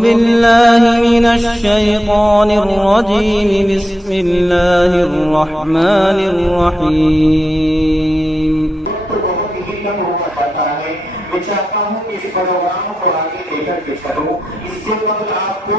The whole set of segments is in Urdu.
بالله من الشيطان الرجيم بسم الله الرحمن الرحيم میں چاہتا ہوں کہ اس پروگرام کو آگے لے کر کے چلوں. اس سے قبل آپ کو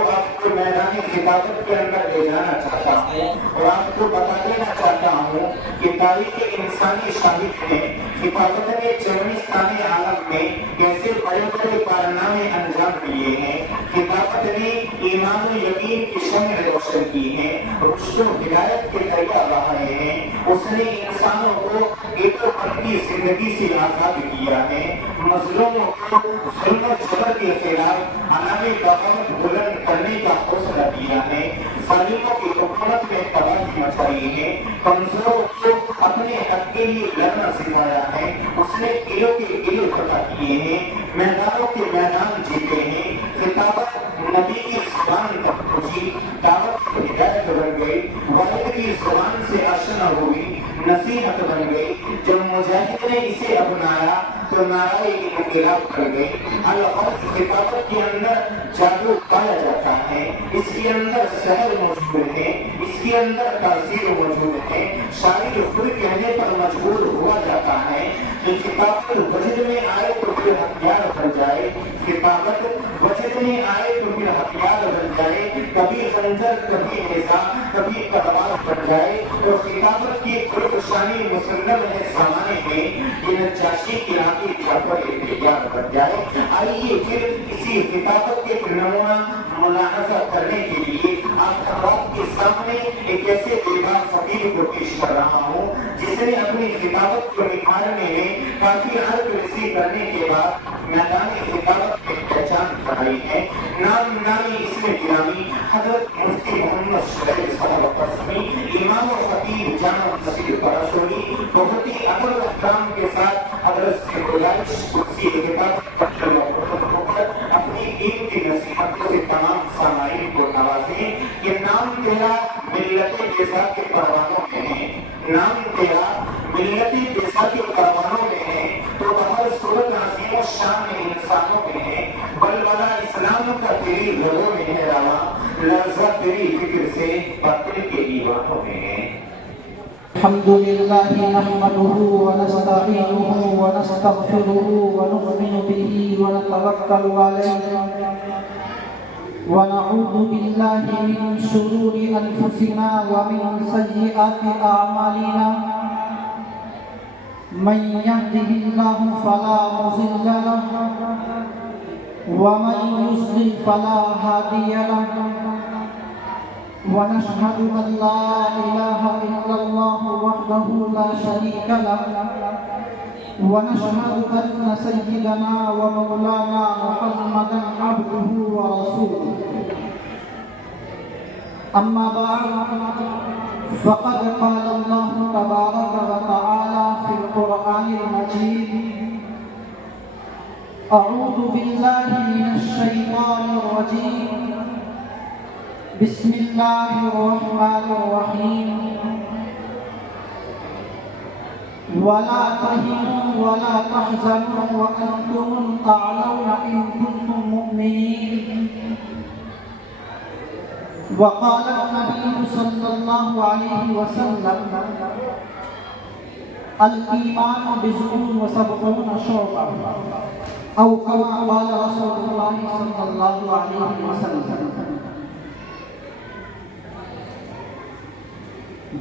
میدان خطابت کے اندر لے جانا چاہتا ہوں اور آپ کو بتا دینا چاہتا ہوں کہ تاریخ انسانی شاہد نے خطابت نے چرنستان عالم میں کیسے بڑے بڑے کارنامے انجام دیے ہیں. خطابت نے ایمان و یقین کی شمع روشن کی ہے، رشد و ہدایت کے دریا بہائے ہیں. اس نے انسانوں کو ایک اپنی زندگی سے آزاد کیا ہے، مظلوموں کو ظلم و جبر کے خلاف علامِ بغاوت بلند کرنے کا حوصلہ دیا ہے، ظالموں کی حکومت میں تباہی مچائی ہے، کمزوروں کو اپنے حق کے لیے لڑنا سکھایا ہے. اس نے قلعوں کے قلعے فتح کیے ہیں، میدانوں کے میدان جیتے ہیں. خطابت نبی کی زبان تک پہنچی، دعوت کی ہدایت بن گئی، والد کی زبان سے آشنا ہوئی، نصیحت بن گئی. جب مجاہد نے اسے اپنایا تو نعرہ انقلاب کر گئی. الغرض خطابت کے اندر جادو پایا جاتا ہے، اس کے اندر سحر موجود ہے، اس کے اندر تاثیر موجود ہے. شاعر خود کہنے پر مجبور ہوا جاتا ہے کہ خطابت وجد میں آئے تو پھر ہتھیار بن جائے، خطابت وجد میں آئے تو پھر ہتھیار بن جائے، کبھی خنجر کبھی نیزہ کبھی تلوار بن جائے. اور خطابت کی پرشانی مسلم ہے زمانے میں کہ نجاشی کی آنکھ پر اختیار بن جائے. آئیے پھر اسی خطابت کے نمونہ ملاحظہ کرنے کے لیے آپ کے سامنے ایک ایسے دیوان فقیر کو پیش کر رہا ہوں جس نے اپنی خطابت کو نکھارنے میں کافی عرق رسی کرنے کے بعد میدان خطابت کی پہچان بنائی ہے. نام نامی اس میں گرامی حضرت مفتی محمد شفیع صاحب قاسمی، امام و خطیب جامع مسجد برسولی، بہت ہی ادب و احترام کے ساتھ حضرت سے گزارش کرسی خطابت اپنی قیمتی نصیحتوں سے تمام سامعین کو نوازیں. یہ نام تیرا ملت جیسا کے پروانوں میں ہے، نام تیرا ملت جیسا کے پروانوں میں ہے، تو ہر صورت عظیم و شان انسانوں میں ہے. بلبلا اسلام کا تیری لبوں میں ہے رواں، لرزہ تیری فکر سے باطل کے دیوانوں میں ہے. الحمد لله نحمده ونستعينه ونستغفره ونؤمن به ونتوكل عليه ونعوذ بالله من شرور أنفسنا ومن سيئات أعمالنا. من يهده الله فلا مضل له ومن يضلل فلا هادي له. ونشهد أن لا إله إلا الله وحده لا شريك له ونشهد أن سيدنا ومولانا محمدا عبده ورسوله. أما بعد فقد قال الله تبارك وتعالى في القرآن المجيد: أعوذ بالله من الشيطان الرجيم، بسم الله الرحمن الرحيم. ولا تهنوا ولا تحزنوا وأنتم الأعلون إن كنتم مؤمنين. وقال النبي صلى الله عليه وسلم: الإيمان بضع وسبعون شعبة، أو كما قال رسول الله صلى الله عليه وسلم.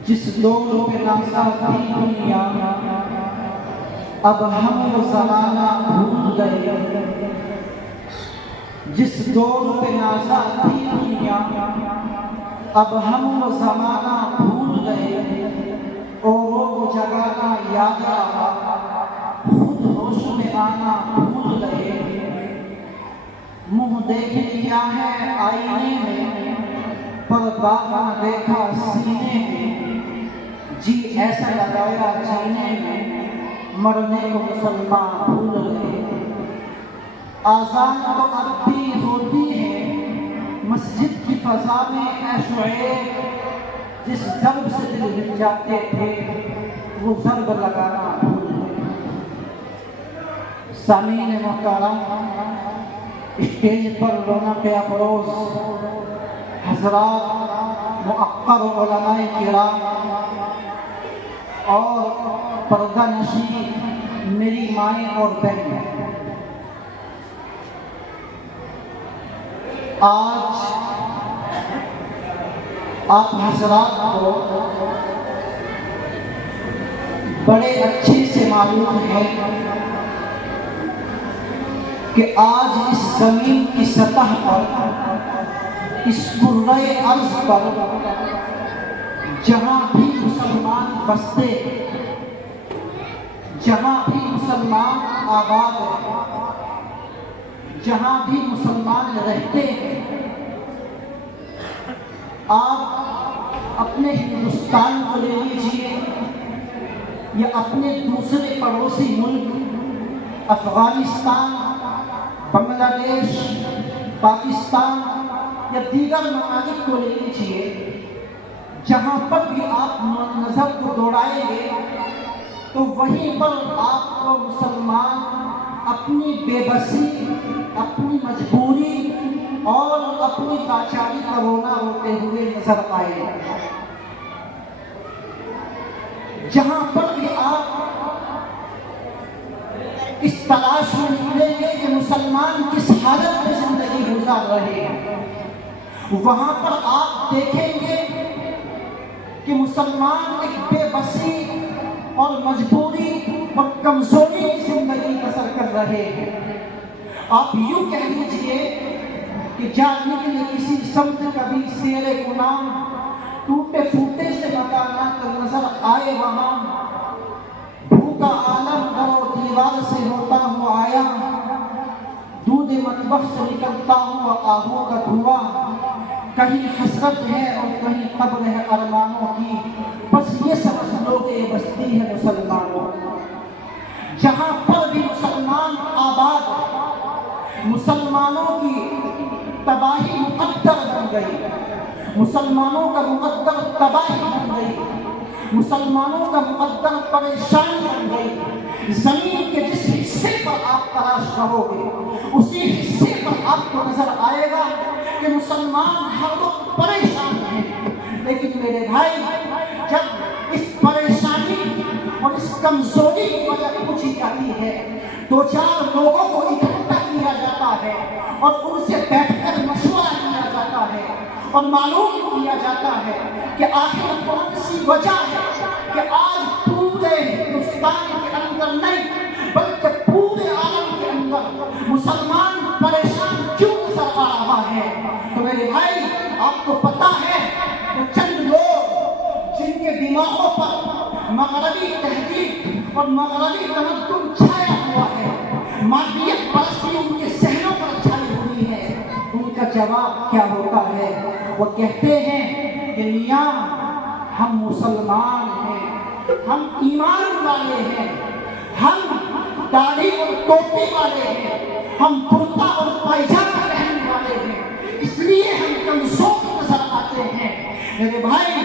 جس دور پہ نازا تھی دنیا اب ہم وہ زمانہ بھول گئے. جس دور پہ نازا تھی دنیا اب ہم وہ زمانہ بھول گئے. اور وہ جگانا یاد رہا، خود ہوش میں آنا بھول گئے. منہ دیکھ لیا ہے آئینے میں پر داغ نہ دیکھا سینے میں. جی ایسا لگایا جینے میں مرنے کو مسلمان بھول گئے. آزان تو اب بھی ہوتی ہے مسجد کی فضا میں اے شعیب. جس ضرب سے دل ہل جاتے تھے وہ ضرب لگانا بھول گئے. سامعین محترم، اسٹیج پر رونق افروز حضرات، مؤقر علماء کرام اور پردہ نشین میری مائیں اور بہنیں، آج آپ حضرات کو بڑے اچھے سے معلوم ہے کہ آج اس زمین کی سطح پر، اس کرۂ ارض پر جہاں بھی مسلمان بستے ہیں، جہاں بھی مسلمان آباد ہیں، جہاں بھی مسلمان رہتے ہیں، آپ اپنے ہندوستان کو لے لیجیے یا اپنے دوسرے پڑوسی ملک افغانستان، بنگلہ دیش، پاکستان یا دیگر ممالک کو لے لیجیے، جہاں پر بھی آپ نظر کو دوڑائیں گے تو وہیں پر آپ کو مسلمان اپنی بے بسی، اپنی مجبوری اور اپنی لاچاری کا رونا روتے ہوئے نظر آئے گا۔ جہاں پر بھی آپ اس تلاش میں نکلیں گے کہ مسلمان کس حالت میں زندگی گزار رہے ہیں، وہاں پر آپ دیکھیں گے کہ مسلمان ایک بے بسی اور مجبوری اور کمزوری کی زندگی بسر کر رہے ہیں۔ آپ یوں کہہ لیجئے کہ جانے کے لیے کسی سمت کبھی سیر گناہ، ٹوٹے پھوٹے سے مکانات نظر آئے وہاں، بھوکا عالم در و دیوار سے ہوتا ہوا آیا، دودھ مطبخ سے نکلتا ہوا آہوں کا دھواں، کہیں حسرت ہے اور کہیں قبر ہے ارمانوں کی، بس یہ سمجھ لو کہ یہ بستی ہے مسلمانوں۔ جہاں پر بھی مسلمان آباد، مسلمانوں کی تباہی مقدر بن گئی، مسلمانوں کا مقدر تباہی بن گئی، مسلمانوں کا مقدر پریشان بن گئی۔ زمین کے جس حصے پر آپ تلاش کرو گے اسی حصے پر آپ کو نظر آئے گا کہ مسلمان ہر وقت پریشان ہیں۔ لیکن میرے بھائی، جب اس پریشانی اور اس کمزوری کی وجہ پوچھی جاتی ہے، دو چار لوگوں کو اکٹھا کیا جاتا ہے اور ان سے بیٹھ کر مشورہ کیا جاتا ہے اور معلوم کیا جاتا ہے کہ آخر کون سی وجہ ہے کہ آج پورے ہندوستان کے اندر نہیں بلکہ پورے عالم کے اندر مسلمان پریشان کیوں نظر آ رہا ہے۔ تو میرے بھائی، آپ کو پتا ہے کہ چند لوگ جن کے دماغوں پر مغربی تہذیب اور مغربی تمدن چھایا ہوا ہے، مادیت پرستی ان کے ذہنوں پر چھائی ہوئی ہے، ان کا جواب کیا ہوتا ہے؟ وہ کہتے ہیں کہ میاں، ہم مسلمان ہیں، ہم ایمان والے ہیں، ہم داڑھی اور ٹوپی والے ہیں، ہم کرتا اور پائجامہ پہننے والے ہیں، اس لیے ہم کمزور نظر آتے ہیں۔ میرے بھائی،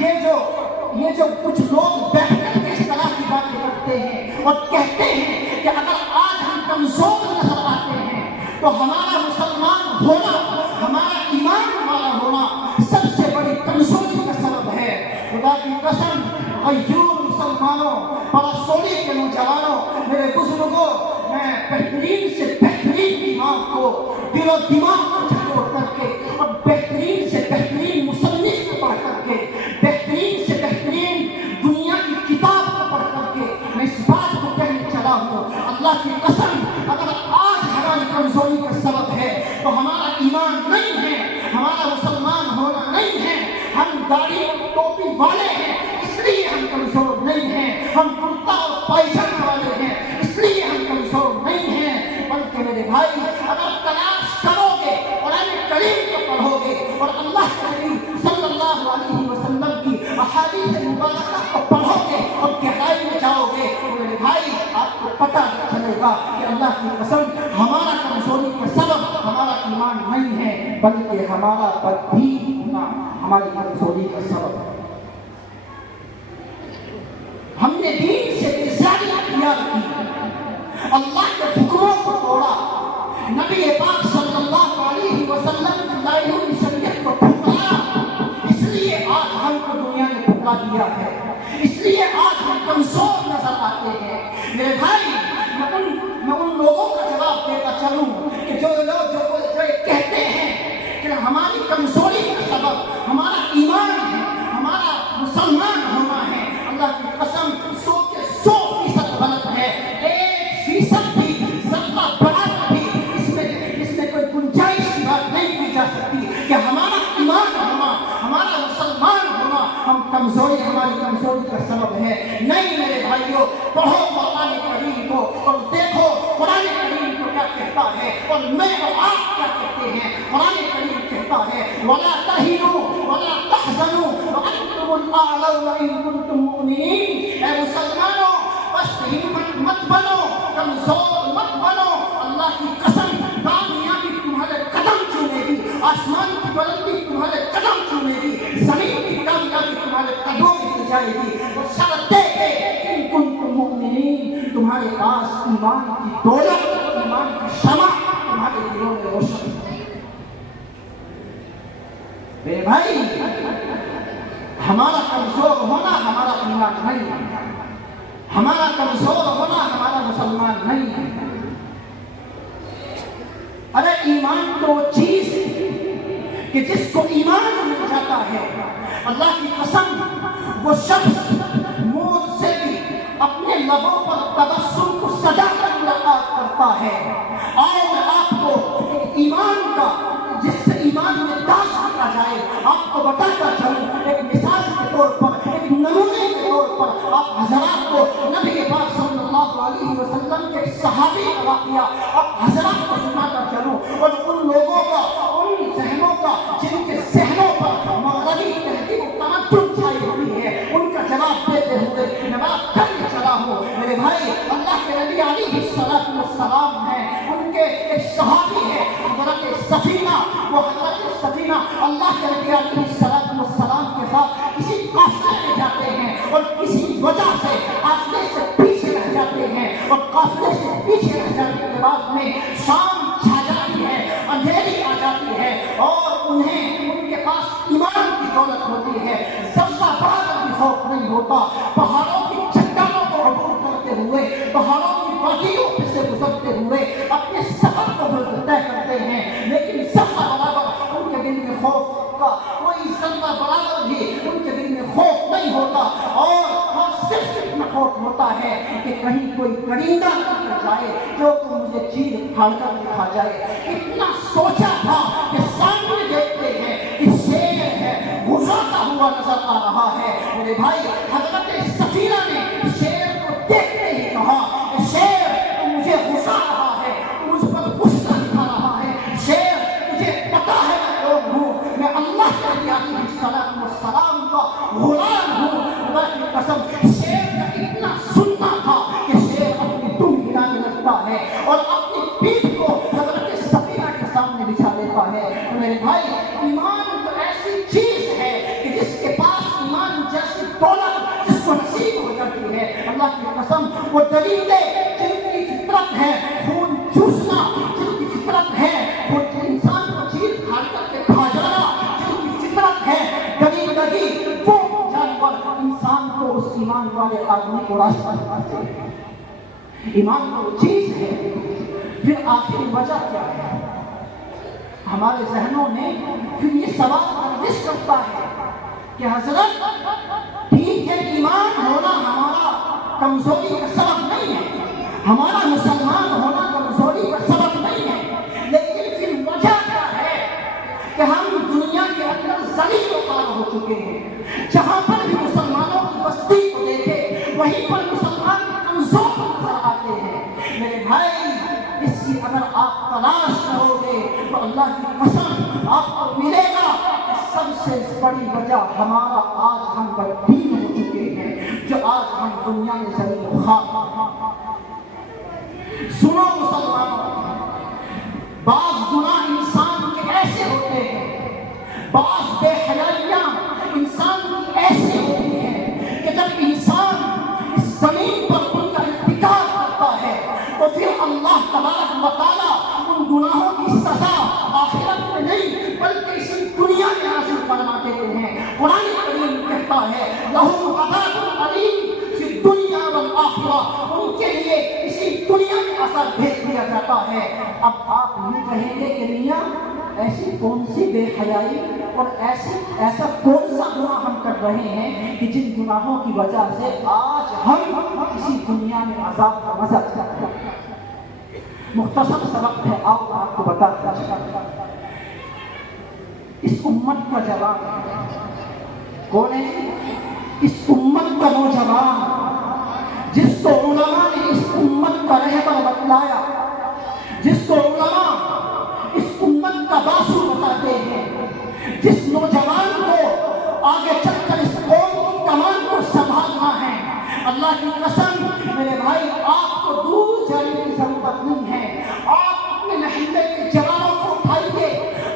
یہ جو کچھ لوگ بیٹھ کر کے اس طرح کی باتیں کرتے ہیں اور کہتے ہیں کہ اگر آج ہم کمزور نظر آتے ہیں تو ہمارا مسلمان ہونا، ہمارا ایمان والا ہونا سب سے بڑی کمزوری کا سبب ہے۔ خدا کی قسم، غیور مسلمانوں، پراسولی کے نوجوانوں، میرے بزرگوں، میں بہترین سے بہترین دماغ کو، دل و دماغ کو جھکوڑ کر کے اور بہترین سے بہترین مصنف کو پڑھ کر کے، بہترین سے بہترین دنیا کی کتاب کو پڑھ کر کے میں اس بات کو کہنے چلا ہوں، اللہ کی قسم، اگر آج ہماری کمزوری کا سبب ہے تو ہمارا ایمان نہیں ہے، ہمارا مسلمان ہونا نہیں ہے، ہم داڑھی ٹوپی والے ہیں اس لیے ہم کمزور نہیں ہیں، ہم کرتا اور پائجامہ والے ہیں اس لیے ہم کمزور نہیں ہیں، بلکہ میرے بھائی، اگر تلاش کرو گے قرآن کریم کو پڑھو گے اور اللہ کے نبی صلی اللہ علیہ وسلم کی احادیث مبارکہ کو پڑھو گے اور گہرائی میں جاؤ گے تو میرے بھائی، آپ کو پتہ چلے گا کہ اللہ کی قسم، ہمارا کمزوری کا سبب ہمارا ایمان نہیں ہے بلکہ ہمارا بددین ہونا ہماری کمزوری کا سبب ہے۔ ہم نے دین سے بیزاری اختیار کی، اللہ کے حکموں کو توڑا، نبی نبی پاک صلی اللہ علیہ وسلم کی لائی ہوئی شریعت کو ٹھکرایا، اس لیے آج ہم کو دنیا نے دھوکا دیا ہے، اس لیے آج ہم کمزور نظر آتے ہیں۔ میرے بھائی، میں ان لوگوں کا جواب دیتا چلوں کہ جو لوگ جو کہتے ہیں کہ ہماری کمزوری کا سبب ہمارا ایمان ہے، ہمارا مسلمان ہونا ہے، اللہ کی قسم 100% غلط ہے۔ 1% بھی ذرہ برابر بھی اس میں کوئی گنجائش کی بات نہیں کی جا سکتی کہ ہمارا ایمان ہونا، ہمارا مسلمان ہونا ہماری کمزوری کا سبب ہے۔ نہیں میرے بھائیوں، پڑھو قرآن کریم کو اور دیکھو قرآن کریم کو کیا کہتا ہے اور میں اور آپ کیا کہتے ہیں۔ قرآن کریم کہتا ہے وَلَا تَهِنُوا وَلَا تَحْزَنُوا وَأَنْتُمُ الْأَعْلَوْنَ إِن كُنتُم مُؤْمِنِينَ۔ اے مسلمانوں، پست ہمت مت بنو، کمزور مت بنو، اللہ کی قسم کامیابی تمہارے قدم چومے گی، آسمان کی بلندی تمہارے قدم چومے گی، زمین کی کامیابی تمہارے قدموں میں مل جائے گی۔ اور شرط ہے ان کنتم مؤمنین، تمہارے پاس ایمان کی دولت، ایمان کی شمع تمہارے دلوں میں روشن ہے۔ میرے بھائی، ہمارا کمزور ہونا ہمارا ایمان نہیں ہے، ہمارا کمزور ہونا ہمارا مسلمان نہیں ہے۔ ارے ایمان تو وہ چیز ہے کہ جس کو ایمان مل جاتا ہے، اللہ کی قسم وہ شخص موت سے بھی اپنے لبوں پر تبسم کو سجا کر ملاقات کرتا ہے۔ آؤ میں آپ کو ایک ایمان کا، جس سے ایمان میں داخل کیا جائے، آپ کو بتاتا چلوں، ایک مثال کے طور پر، ایک نمونے کے طور پر آپ حضرات کو نبی پاک صلی اللہ علیہ وسلم کے صحابی کا واقعہ آپ حضرات کو سناتا چلوں، اور ان لوگوں کا، ان ذہنوں کا جن کے ذہنوں پر مغربی تہذیب و تمدن چھائی ہوئی ہے، ان کا جواب دیتے ہوئے میں بات کرنے چلا ہوں۔ میرے بھائی، اللہ کے نبی علیہ السلام ہیں، ان کے ایک صحابی ہے حضرت سفینہ، وہ حضرت سفینہ اللہ کے نبی علیہ السلام کے ساتھ کسی قافلے میں جاتے ہیں اور کسی وجہ سے قافلے سے پیچھے رہ جاتے ہیں، اور قافلے سے پیچھے رہ جانے کے بعد میں شام چھا جاتی ہے، اندھیری آ جاتی ہے، اور انہیں ان کے پاس ایمان کی دولت ہوتی ہے، ذرہ برابر بھی خوف نہیں ہوتا، پہاڑوں کی چٹانوں کو عبور کرتے ہوئے، پہاڑوں کی وادیوں پہ سے گزرتے ہوئے اپنے سفر کو طے کرتے ہیں، لیکن ذرہ برابر ان کے دل میں خوف کا کوئی ذرہ برابر بھی ان کے دل میں خوف نہیں ہوتا، اور صرف اتنا خوف ہوتا ہے کہ کہیں کوئی پرندہ نہ جائے جو کہ مجھے چیر پھاڑ کر دکھا جائے۔ اتنا سوچا تھا کہ سامنے دیکھتے ہیں کہ شیر ہے، غزاتا ہوا نظر آ رہا ہے۔ میرے بھائی، حضرت سفینہ نے شیر کو دیکھتے ہی کہا کہ شیر تو مجھے غصہ رہا ہے، تو مجھ پر غصہ دکھا رہا ہے، شیر مجھے پتا ہے میں کون ہوں، میں اللہ کے نبی علیہ السلام کا غلام ہوں۔ اللہ کی قسم، شیر کا اتنا سننا تھا کہ شیر اپنی دم ہلانے لگتا ہے اور اپنی پیٹھ کو حضرت سفینہ کے سامنے بچھا دیتا ہے۔ میرے بھائی، ایمان تو ایسی چیز ہے کہ جس کے پاس ایمان جیسی دولت جس کو نصیب ہو جاتی ہے، اللہ کی قسم وہ دلیلے جن کی فطرت ہے خون چوسنا، جن کی فطرت ہے وہ انسان کو چیر پھاڑ کر کے کھا جانا، جن کی فطرت ہے دلیل وہ جانور انسان کو اس ایمان والے آدمی کو راستہ دکھاتے ہیں۔ ایمان تو چیز ہے، پھر آخری وجہ کیا ہے؟ ہمارے ذہنوں میں پھر یہ سوال گردش کرتا ہے کہ حضرت ٹھیک ہے، ایمان ہونا ہمارا کمزوری کا سبب نہیں ہے، ہمارا مسلمان ہونا کمزوری کا سبب نہیں ہے، لیکن پھر وجہ کیا ہے کہ ہم دنیا کے اندر ذلیل و خوار ہو چکے ہیں، جہاں پر بھی مسلمانوں کی بستی کو دیکھے وہیں پر مسلمان کمزور نظر آتے ہیں۔ میرے بھائی، اس کی اگر آپ تلاش کرو گے تو اللہ کی قسم آپ کو ملے گا کہ سب سے بڑی وجہ ہمارا آج ہم بددین ہو چکے ہیں، جو آج ہم دنیا میں ذلیل و خوار ہیں۔ سنو مسلمانوں، بعض گناہ انسان کے ایسے ہوتے ہیں، بعض بے حیائیاں انسان کی ایسی ہوتی ہیں کہ جب انسان اس زمین پر ان کا ارتکاب کرتا ہے تو پھر اللہ تبارک و تعالیٰ ان گناہوں نہیں بلکہ اسی دنیا میں حاصل فرما دیتے ہیں۔ قرآن کریم کہتا ہے لہم عذاب علیم فی الدنیا والآخرہ، ان کے لیے اسی دنیا میں عذاب بھیج دیا جاتا ہے۔ اب آپ یہ کہیں گے کہ میاں ایسی کون سی بے حیائی اور ایسا کون سا گناہ ہم کر رہے ہیں کہ جن گناہوں کی وجہ سے آج ہم اسی دنیا میں عذاب کا مزہ چکھتے ہیں؟ مختصر سبق ہے، آپ کو بتاتا ہوں۔ اس امت کا جوان کون ہے؟ اس امت کا نوجوان جس کو علماء نے اس امت کا رہبر بتلایا، جس کو علماء اس امت کا باسو بتاتے ہیں، جس نوجوان کو آگے چل کر اس قوم کی کمان کو سنبھالنا ہے۔ اللہ کی قسم میرے بھائی، آپ کو دور جانے کی ضرورت نہیں ہے۔ آپ اپنے محلے کے جوانوں کو اٹھائیے،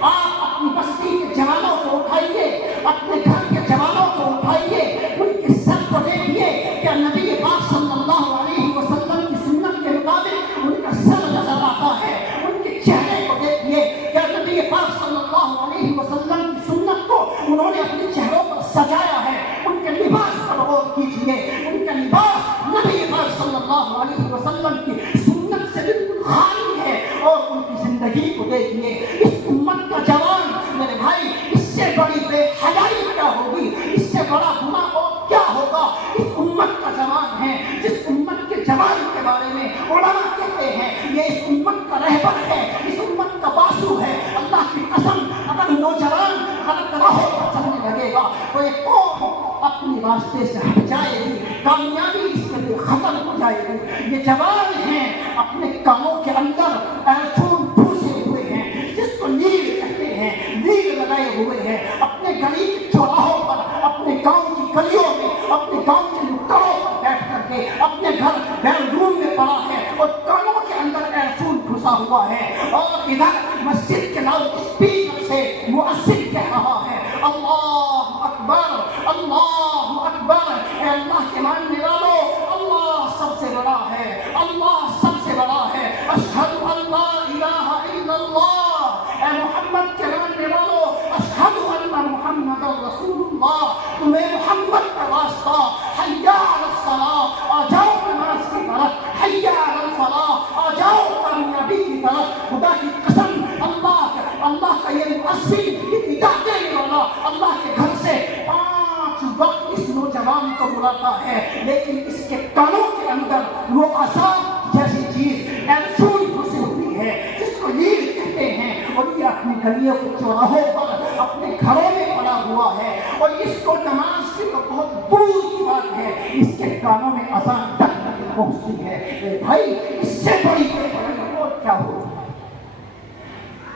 آپ اپنی بستی کے جوانوں کو اٹھائیے، اپنے گھر کے جوانوں کو اٹھائیے، ان کے سر کو دیکھیے کیا نبی پاک صلی اللہ علیہ وسلم کی سنت کے مطابق ان کا سر نظر آتا ہے؟ ان کے چہرے کو دیکھیے کیا نبی پاک صلی اللہ علیہ وسلم کی سنت کو انہوں نے اپنے چہروں پر سجایا ہے؟ ان کے لباس پر غور کیجیے، ان کا لباس نبی پاک صلی اللہ علیہ وسلم کی سنت سے بالکل خالی ہے، اور ان کی زندگی کو دیکھیے۔ اس امت کا جوان میرے بھائی، اس سے بڑی بے حیائی کیا ہوگی، اس سے بڑا گناہ اور کیا ہوگا؟ اس امت کا جوان ہے، جس امت کے جوان کے بارے میں علماء کہتے ہیں یہ اس امت کا رہبر ہے، اس امت کا باسو ہے۔ اللہ کی قسم اگر نوجوان غلط راہوں پر چلنے لگے گا تو یہ قوم اپنی راستے سے ہٹ جائے گی، کامیابی اس کے لیے ختم ہو جائے گی۔ یہ جوان ہیں اپنے کانوں کے اندر ایرفون پھوسے ہوئے ہیں، جس کو لیڈ کہتے ہیں، لیڈ لگائے ہوئے ہیں، اپنے گلی کے چوراہوں پر، اپنے گاؤں کی گلیوں میں، اپنے گاؤں کے نکڑوں پر بیٹھ کر کے اپنے گھر بیڈ روم میں پڑا ہے اور کانوں کے اندر ایرفون گھسا ہوا ہے، اور ادھر مسجد کے لاؤڈ اسپیکر سے مؤذن کہہ رہا ہے اللہ اکبر اللہ اکبر۔ اے اللہ کے ماننے والوں، اللہ سب سے بڑا ہے، اللہ سب سے بڑا ہے۔ اشہد ان لا الہ الا اللہ۔ اے محمد کے ماننے والوں، اشہد ان محمد رسول اللہ۔ تمہیں محمد کا واسطہ، حی علی الصلاۃ، آ جاؤ نماز کی طرف، حی علی الفلاح، آ جاؤ کامیابی کی طرف۔ خدا کی قسم اللہ کا یہ مؤذن، یہ ندا دینے والا اللہ کے گھر سے 5 وقت اس نوجوان کو بلاتا ہے، لیکن اس کے کانوں کے اندر وہ عذاب جیسی چیز ایرفون گھسی ہوئی ہے، جس کو لیڈ کہتے ہیں، اور یہ اپنی گلیوں کے چوراہوں پر اپنے گھروں میں پڑا ہوا ہے، اور اس کو نماز کی تو بہت دور کی بات ہے، اس کے کانوں میں اذان تک پہنچتی ہے۔ اے بھائی، اس سے بڑی بے حیائی اور کیا ہوگی؟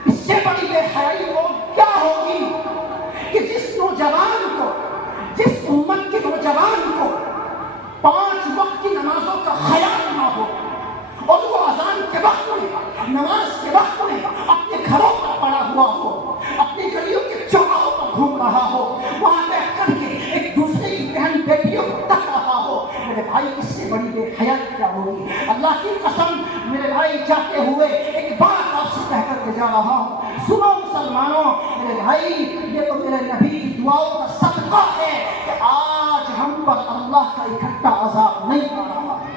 اس سے بڑی بے حیائی اور کیا ہوگی کہ جس نوجوان کو، جس امت کے نوجوان کو 5 وقت کی نمازوں کا خیال نہ ہو، اور وہ اذان کے وقت میں، نماز کے وقت میں اپنے گھروں پر پڑا ہوا ہو، اپنی گلیوں کے چوراہوں پر گھوم رہا ہو، وہاں بیٹھ کر کے ایک دوسرے کی بہن بیٹیوں کو تک رہا ہو، میرے بھائی اس سے بڑی بے حیائی کیا ہوگی؟ اللہ کی قسم میرے بھائی، جاتے ہوئے ایک بات آپ سے کہہ کر کے جا رہا ہوں، سنو مسلمانوں، میرے بھائی یہ تو میرے نبی کی دعاؤں کا صدقہ ہے کہ آج ہم پر اللہ کا اکٹھا عذاب نہیں پڑ رہا ہے۔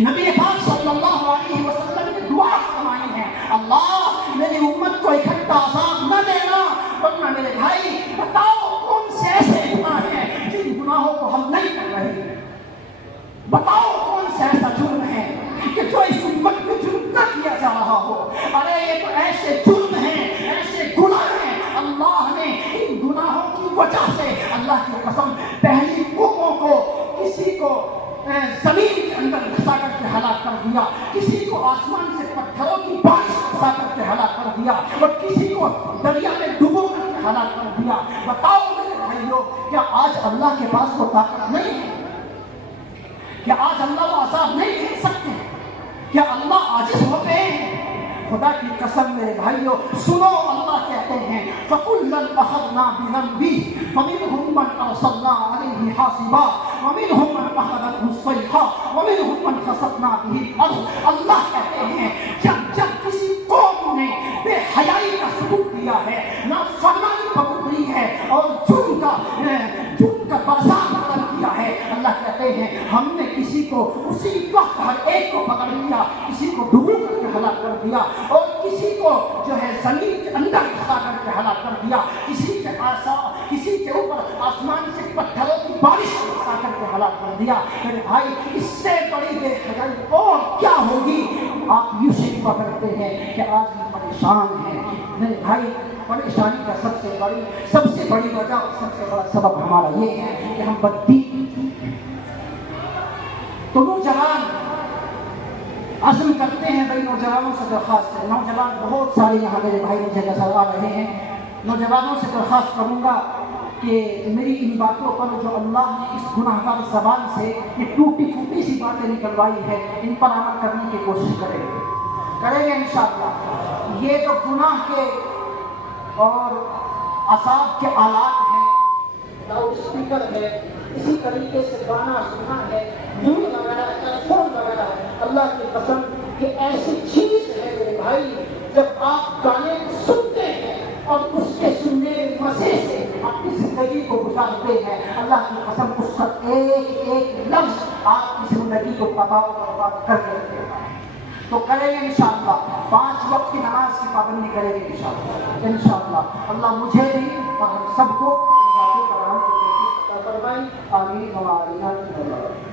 نبی پاک صلی اللہ علیہ وسلم نے دعا فرمائی ہے، اللہ میری امت کو اکٹھا عذاب نہ دینا، ورنہ میرے بھائی بتاؤ کون سے ایسے گناہ ہیں جن گناہوں کو ہم نہیں کر رہے؟ بتاؤ کون سا ایسا جرم ہے کہ جو اس امت میں جرم نہ کیا جا رہا ہو؟ ارے یہ تو ایسے جرم ہیں، ایسے گناہ ہیں، اللہ نے ان گناہوں کی وجہ سے، اللہ کی قسم، پہلی قوموں کو، کسی کو زمین کے اندر گھسا کر کے ہلاک کر دیا، کسی کو آسمان سے پتھروں کی بارش گھسا کر کے ہلاک کر دیا، اور کسی کو دریا میں ڈبو کر کے ہلاک کر دیا۔ بتاؤ میرے بھائیوں، کیا آج اللہ کے پاس وہ طاقت نہیں ہے؟ کیا آج اللہ وہ عذاب نہیں دے سکتے؟ کیا اللہ عاجز ہوتے ہیں؟ خدا کی قسم میرے بھائیوں سنو، اللہ کہتے ہیں فَكُلًّا أَخَذْنَا بِذَنبِهِ فَمِنْهُمْ مَنْ أَرْسَلْنَا عَلَيْهِ حَاصِبًا وَمِنْهُمْ مَنْ أَخَذَتْهُ الصَّيْحَةُ وَمِنْهُمْ مَنْ خَسَفْنَا بِهِ الْأَرْضَ۔ اللہ کہتے ہیں جب کسی قوم نے بے حیائی کا ثبوت دیا ہے، نافرمانی پکڑی ہے اور جرم کا بازار کر دیا ہے۔ اللہ کہتے ہیں ہم نے کسی کو اسی وقت ہر ایک کو پکڑ لیا، کسی کو ڈبو کر کے ہلاک کر دیا اور کسی کو جو ہے زمین کے اندر کھڑا کر کے ہلاک کر دیا، کسی کے اوپر آسمان سے پتھروں کی بارش برسا کر کے ہلاک کر دیا۔ میرے بھائی اس سے بڑی بے خبری اور کیا ہوگی؟ آپ یوں سے پکڑتے ہیں کہ آج ہم پریشان ہیں۔ میرے بھائی پریشانی کا سب سے بڑی وجہ اور سب سے بڑا سبب ہمارا یہ ہے کہ ہم بددین۔ تو نوجوان عزم کرتے ہیں، بھائی نوجوانوں سے درخواست ہے، نوجوان بہت سارے یہاں میرے بھائی مجھے نظر آ رہے ہیں، نوجوانوں سے درخواست کروں گا کہ میری ان باتوں پر جو اللہ نے اس گناہ گار زبان سے یہ ٹوٹی پھوٹی سی باتیں نکلوائی ہے، ان پر عمل کرنے کی کوشش کریں گے انشاءاللہ۔ یہ جو گناہ کے اور عذاب کے آلات ہیں، لاؤڈ اسپیکر ہے، اسی طریقے سے گانا سننا ہے، دودھ وغیرہ، فون وغیرہ ہے، اللہ کی قسم یہ ایسی چیز ہے میرے بھائی، جب آپ گانے سنتے ہیں اور اس کے سننے کے مزے سے اپنی زندگی کو گزارتے ہیں، اللہ کی قسم اس کا ایک ایک لفظ آپ کی زندگی کو تباہ و برباد کر دیتے ہیں۔ تو کریں گے انشاءاللہ، 5 وقت کی نماز کی پابندی کریں گے انشاءاللہ۔ اللہ مجھے بھی اور ہم سب کو ان باتوں پر عمل کرنے کی عطا فرمائے، آمین و آمین۔